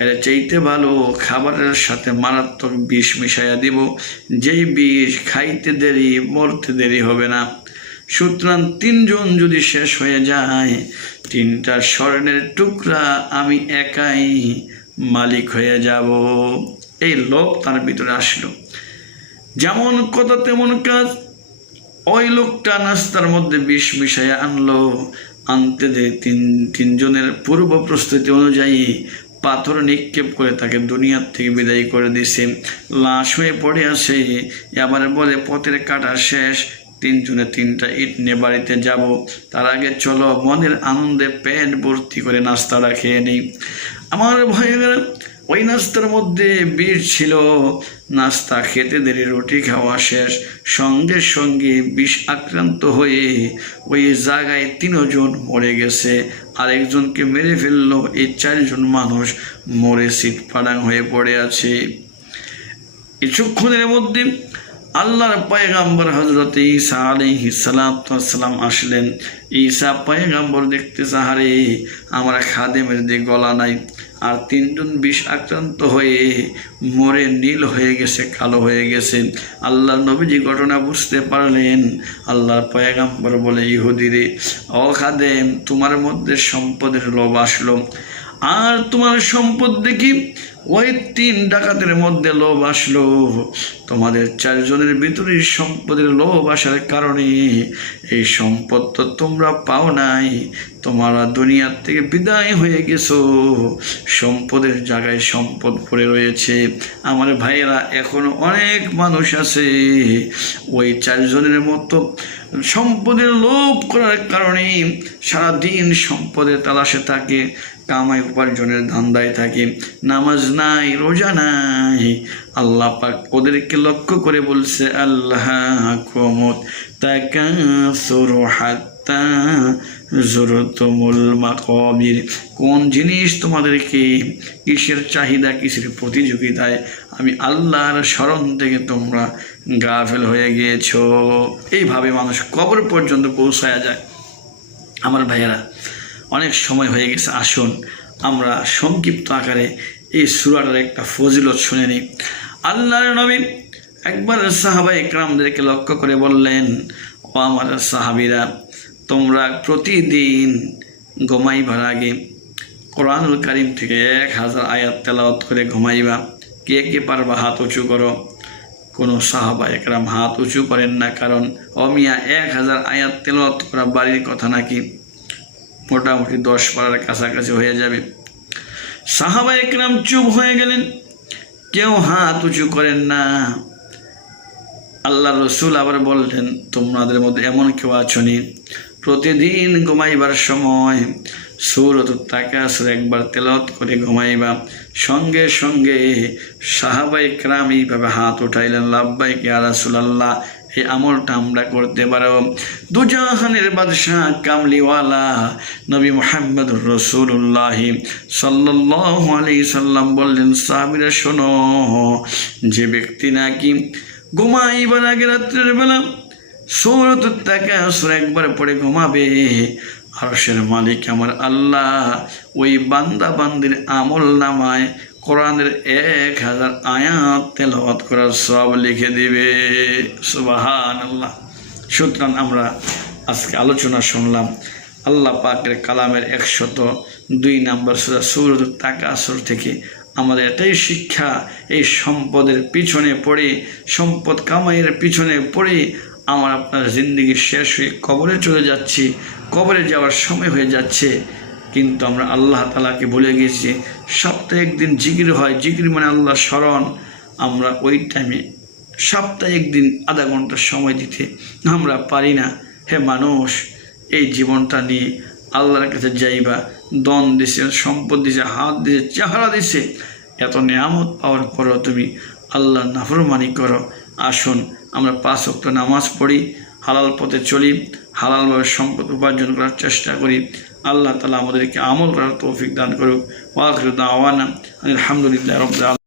এর চাইতে ভালো খাবারের সাথে মারাত্মক বিষ মিশাইয়া দিব, যেই বিষ খাইতে দেরি, মরতে দেরি হবে না। সুতরাং 3 জন যদি শেষ হয়ে যায়, 3টা স্বর্ণের টুকরা আমি একাই মালিক হয়ে যাব। এই লোভ তার ভিতরে আসলো। যেমন কথা তেমন কাজ। ওই লোকটা নাস্তার মধ্যে বিষ মিশাইয়া আনলো। আনতে দে 3 জনের পূর্ব প্রস্তুতি অনুযায়ী পাথর নিক্ষেপ করে তাকে দুনিয়ার থেকে বিদায় করে দিছে। লাশ হয়ে পড়ে আসে। এবার বলে, পথের কাটা শেষ, 3 জনে 3টা ইট নিয়ে বাড়িতে যাব, তার আগে চলো মনের আনন্দে পেট ভর্তি করে নাস্তাটা খেয়ে নিই। আমার ভাইয়েরা, ওই নাস্তার মধ্যে বিষ ছিল। নাস্তা খেতে দেরি, রুটি খাওয়া শেষ, সঙ্গে সঙ্গে বিষ আক্রান্ত হয়ে ওই জায়গায় 3 জন মরে গেছে। আরেকজনকে মেরে ফেললো। এই 4 জন মানুষ মরে সিটফাড়াং হয়ে পড়ে আছে। কিছুক্ষণের মধ্যে আল্লাহর পয়গাম্বর হযরত ঈসা আলাইহিস সালাম আসলেন। ঈসা পয়গাম্বর দেখতে চাহারে, আমার খাদেমের যে গলা নাই, আর 3 জন বিষ আক্রান্ত হয়ে মরে নীল হয়ে গেছে, কালো হয়ে গেছে। আল্লাহর নবীজি ঘটনা বুঝতে পারলেন। আল্লাহর পয়গাম্বর বলে, ইহুদিরে, ও খাদেম, তোমার মধ্যে সম্পদের লোভ আসলো, আর তোমার সম্পদ দেখি ওই 3 ডাকাতের মধ্যে লোভ আসলো। তোমাদের 4 জনের ভিতরে সম্পদের লোভ আসার কারণে এই সম্পদ তো তোমরা পাও নাই, তোমরা দুনিয়ার থেকে বিদায় হয়ে গেছো, সম্পদের জায়গায় সম্পদ পড়ে রয়েছে। আমার ভাইয়েরা, এখনো অনেক মানুষ আছে ওই 4 জনের মতো সম্পদের লোভ করার কারণে সারাদিন সম্পদের তালাশে থাকে, কামাই উপার্জনের ধান্দায় থাকে, নামাজ নাই, রোজা নাই। আল্লাহ পাক ওদেরকে লক্ষ্য করে বলছে, আল্লাহকুমুত তাকাসুরু হাত্তা যুরতুমুল মাকাবির। কোন জিনিস তোমাদেরকে, কিসের চাহিদা, কিসের প্রতিযোগিতায় আমি আল্লাহর স্মরণ থেকে তোমরা গাফেল হয়ে গিয়েছো। এইভাবে মানুষ কবর পর্যন্ত পৌঁছায়া যায়। আমার ভাইয়েরা, অনেক সময় হয়ে গেছে, আসুন আমরা সংক্ষিপ্ত আকারে এই সূরাটার একটা ফজিলত শুনে নিই। আল্লাহর নবী একবার সাহাবায়ে কেরামদেরকে লক্ষ্য করে বললেন, ও আমার সাহাবীরা, তোমরা প্রতিদিন ঘুমাইবার আগে কোরআনুল কারীম থেকে 1000 আয়াত তেলাওয়াত করে ঘুমাইবা। কে কে পারবা হাত উঁচু করো। কোনো সাহাবায়ে কেরাম হাত উঁচু করেন না, কারণ মিয়া 1000 আয়াত তেলাওয়াত করা বাড়ির কথা নাকি, মোটামুটি 10 পারার কাছাকাছি হয়ে যাবে। সাহাবায়ে কেরাম চুপ হয়ে গেলেন, কেউ হাত উঁচু করেন না। আল্লাহ রসুল আবার বললেন, তোমাদের মধ্যে এমন কেউ আছনি প্রতিদিন ঘুমাইবার সময় সূরাতুত তাকাসুর একবার তেলাওয়াত করে ঘুমাইবা। সঙ্গে সঙ্গে সাহাবায়ে কেরাম এইভাবে হাত উঠাইলেন, লাব্বাইক ইয়া রাসূলুল্লাহ, এই আমলটা আমরা করতে পারো। দুজাহানের বাদশাহ কামলিওয়ালা নবী মুহাম্মদুর রাসূলুল্লাহ সাল্লাল্লাহু আলাইহি সাল্লাম বললেন, সাহাবীরা শোনো, যে ব্যক্তি নাকি ঘুমাইবার আগে রাত্রের বেলা সূরাতুত তাকাসুর একবার পড়ে ঘুমাবে, আরশের মালিক আমার আল্লাহ ওই বান্দা বান্দির আমল নামায় কোরআনের 1000 আয়াত তেলাওয়াত করার সওয়াব লিখে দিবে। সুবহানাল্লাহ। সুতরাং আমরা আজকে আলোচনা শুনলাম আল্লাহ পাকের কালামের 102 নম্বর সূরা সূরাতুত তাকাসুর থেকে। আমাদের এটাই শিক্ষা, এই সম্পদের পিছনে পড়ে, সম্পদ কামাইয়ের পিছনে পড়ে আমার আপনার জিন্দেগি শেষ হয়ে কবরে চলে যাচ্ছি, কবরে যাওয়ার সময় হয়ে যাচ্ছে, কিন্তু আমরা আল্লাহ তাআলাকে ভুলে গেছি। সপ্তাহে একদিন জিকির হয়, জিকির মানে আল্লাহ স্মরণ, আমরা ওই টাইমে সপ্তাহে একদিন আধা ঘন্টা সময় দিতে আমরা পারি না। হে মানুষ, এই জীবনটা নিয়ে আল্লাহর কাছে যাইবা, দন দিছে, সম্পদ দিছে, হাত দিছে, চেহারা দিছে, এত নিয়ামত পাওয়ার পরও তুমি আল্লাহর নাফরমানি করো। আসুন আমরা 5 ওয়াক্ত নামাজ পড়ি, হালাল পথে চলি, হালালভাবে সম্পদ উপার্জন করার চেষ্টা করি। আল্লাহ তাআলা আমাদেরকে আমল করার তৌফিক দান করুক। ওয়া আখিরু দাওয়ানা আলহামদুলিল্লাহি রাব্বিল আলামিন।